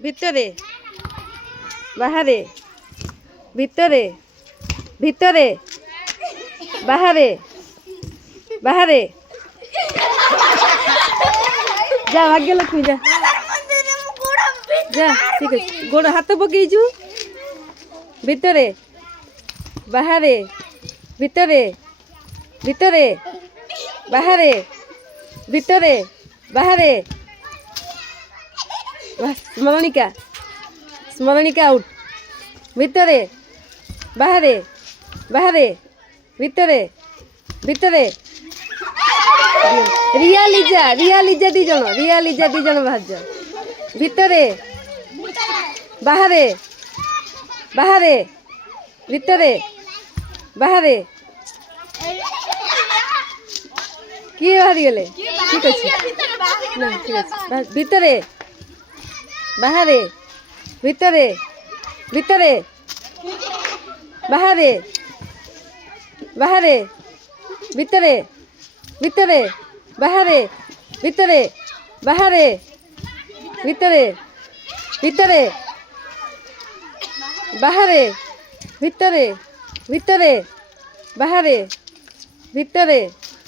ভিতরে বাহারে ভিতরে ভিতরে বাহারে বাহারে যা ভাগ্য লক্ষ্মী যা যা ঠিক আছে গোড় হাত পকাইছু ভিতরে বাহারে ভিতরে ভিতরে বাহারে ভিতরে বাহারে স্মরণিকা স্মরণিকা আউট ভিতরে বাহারে বাহারে ভিতরে ভিতরে রিয়া লিজা ଦି ଜଣ ବାହାରିଛ ଭିତରେ ବାହାରେ ବାହାରେ ଭିତରେ ବାହାରେ କିଏ ବାହାରିଗଲେ ଠିକ ଅଛି ନା ଠିକ ଅଛି ଭିତରେ ବାହାରେ ଭିତରେ ଭିତରେ ବାହାରେ ବାହାରେ ଭିତରେ ଭିତରେ ବାହାରେ ଭିତରେ ବାହାରେ ଭିତରେ ଭିତରେ ବାହାରେ ଭିତରେ ଭିତରେ ବାହାରେ ଭିତରେ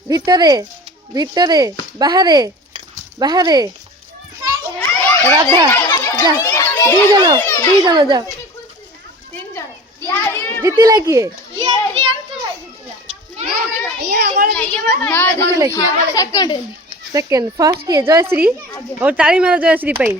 ଭିତରେ ଭିତରେ ବାହାରେ ବାହାରେ ରାଧା ଯା ଦି ଜଣ ଯା ଜିତିଲା କିଏ सेकंड फर्स्ट किए जयश्री और ताली मारो जयश्री पाई।